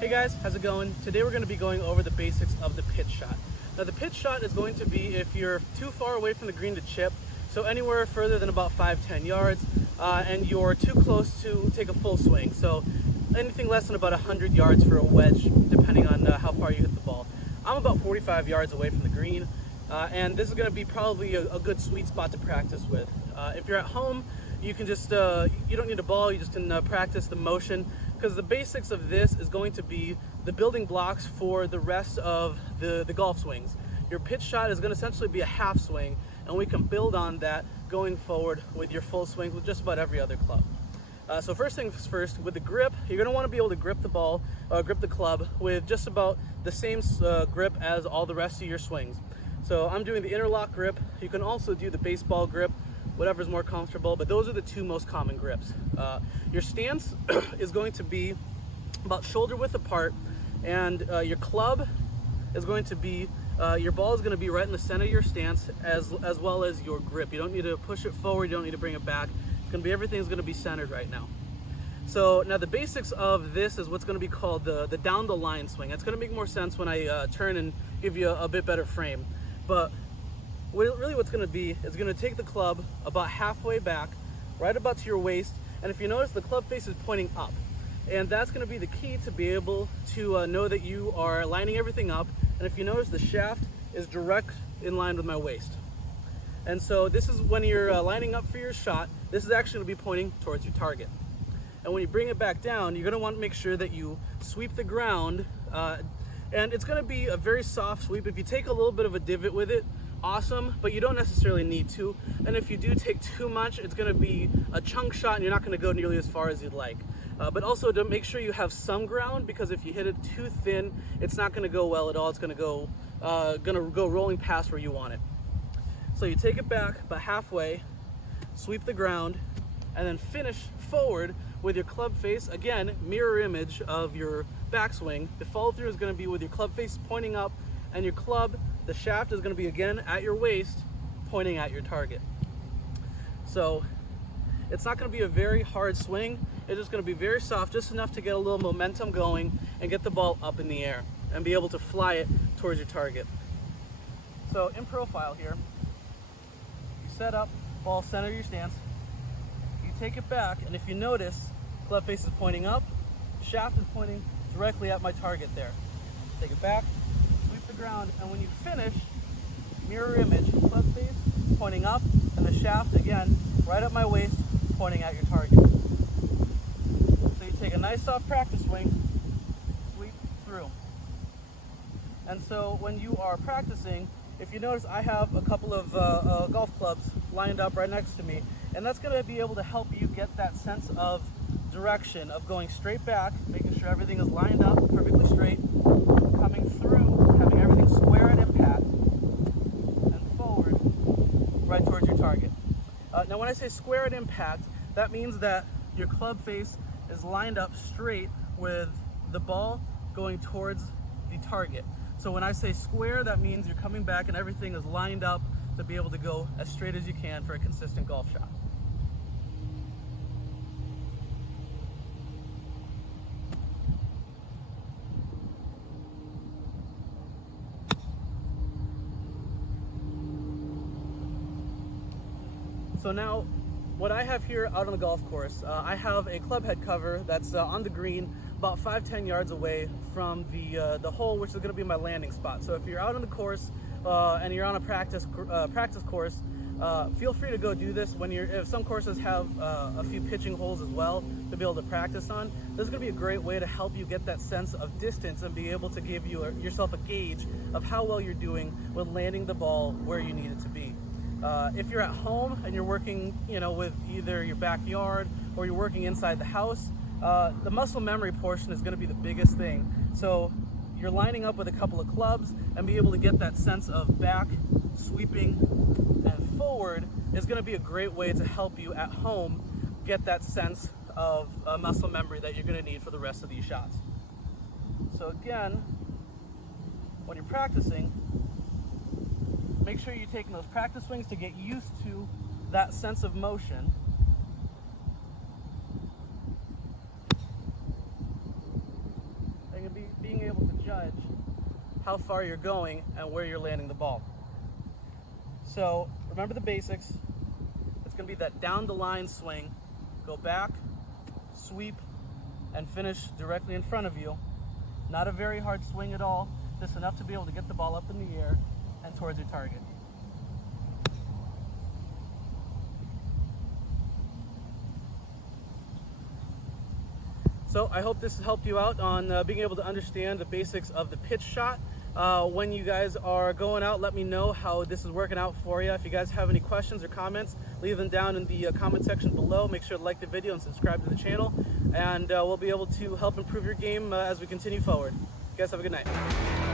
Hey guys, how's it going? Today we're going to be going over the basics of the pitch shot. Now the pitch shot is going to be if you're too far away from the green to chip, so anywhere further than about 5-10 yards, and you're too close to take a full swing. So anything less than about 100 yards for a wedge, depending on how far you hit the ball. I'm about 45 yards away from the green, and this is going to be probably a good sweet spot to practice with. If you're at home, you can just, you don't need a ball, you just can practice the motion, because the basics of this is going to be the building blocks for the rest of the golf swings. Your pitch shot is going to essentially be a half swing, and we can build on that going forward with your full swing with just about every other club. So first things first, with the grip, you're going to want to be able to grip the ball, grip the club with just about the same grip as all the rest of your swings. So I'm doing the interlock grip. You can also do the baseball grip, whatever's more comfortable, but those are the two most common grips. Your stance is going to be about shoulder width apart, and your club is going to be, your ball is going to be right in the center of your stance as well as your grip. You don't need to push it forward, you don't need to bring it back. It's going to be, everything's going to be centered right now. So now the basics of this is what's going to be called the down the line swing. It's going to make more sense when I turn and give you a bit better frame. But really what's going to be is going to take the club about halfway back, right about to your waist, and if you notice, the club face is pointing up, and that's going to be the key to be able to know that you are lining everything up. And if you notice, the shaft is direct in line with my waist, and so this is when you're lining up for your shot, this is actually going to be pointing towards your target. And when you bring it back down, you're going to want to make sure that you sweep the ground, and it's going to be a very soft sweep. If you take a little bit of a divot with it, awesome, but you don't necessarily need to. And if you do take too much, it's going to be a chunk shot and you're not going to go nearly as far as you'd like. But also to make sure you have some ground, because if you hit it too thin, it's not going to go well at all. It's going to go rolling past where you want it. So you take it back about halfway, sweep the ground, and then finish forward with your club face. Again, mirror image of your backswing. The follow through is going to be with your club face pointing up, and your club, the shaft, is going to be again at your waist, pointing at your target. So it's not going to be a very hard swing. It's just going to be very soft, just enough to get a little momentum going and get the ball up in the air and be able to fly it towards your target. So in profile here, you set up, ball center your stance, you take it back, and if you notice, club face is pointing up, shaft is pointing directly at my target there. Take it back, sweep the ground, and when you finish, mirror image, club face pointing up, and the shaft again right at my waist, pointing at your target. So you take a nice soft practice swing, sweep through. And so when you are practicing, if you notice, I have a couple of golf clubs lined up right next to me, and that's going to be able to help you get that sense of direction of going straight back, making sure everything is lined up perfectly straight, coming through, having everything square at impact, and forward right towards your target. Now when I say square at impact, that means that your club face is lined up straight with the ball going towards the target. So when I say square, that means you're coming back and everything is lined up to be able to go as straight as you can for a consistent golf shot. So now, what I have here out on the golf course, I have a club head cover that's on the green about 5-10 yards away from the hole, which is going to be my landing spot. So if you're out on the course and you're on a practice course, feel free to go do this. If some courses have a few pitching holes as well to be able to practice on, this is going to be a great way to help you get that sense of distance and be able to give yourself a gauge of how well you're doing with landing the ball where you need it to be. If you're at home and you're working, with either your backyard or you're working inside the house, the muscle memory portion is going to be the biggest thing. So you're lining up with a couple of clubs and be able to get that sense of back, sweeping, and forward is going to be a great way to help you at home get that sense of muscle memory that you're going to need for the rest of these shots. So again, when you're practicing, make sure you're taking those practice swings to get used to that sense of motion. They can be judge how far you're going and where you're landing the ball. So remember the basics. It's going to be that down the line swing. Go back, sweep, and finish directly in front of you. Not a very hard swing at all, just enough to be able to get the ball up in the air and towards your target. So I hope this has helped you out on being able to understand the basics of the pitch shot. When you guys are going out, let me know how this is working out for you. If you guys have any questions or comments, leave them down in the comment section below. Make sure to like the video and subscribe to the channel, and we'll be able to help improve your game as we continue forward. You guys have a good night.